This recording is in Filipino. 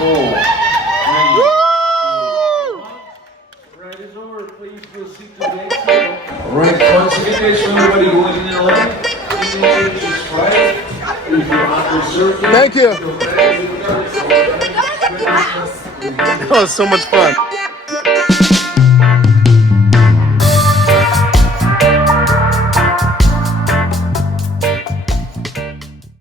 4, 3, 2, 1. Ride is over. Please proceed to the exit. Alright, once again, guys, for everybody going in LA, is right. If you're under surfing, Thank you. That was so much fun.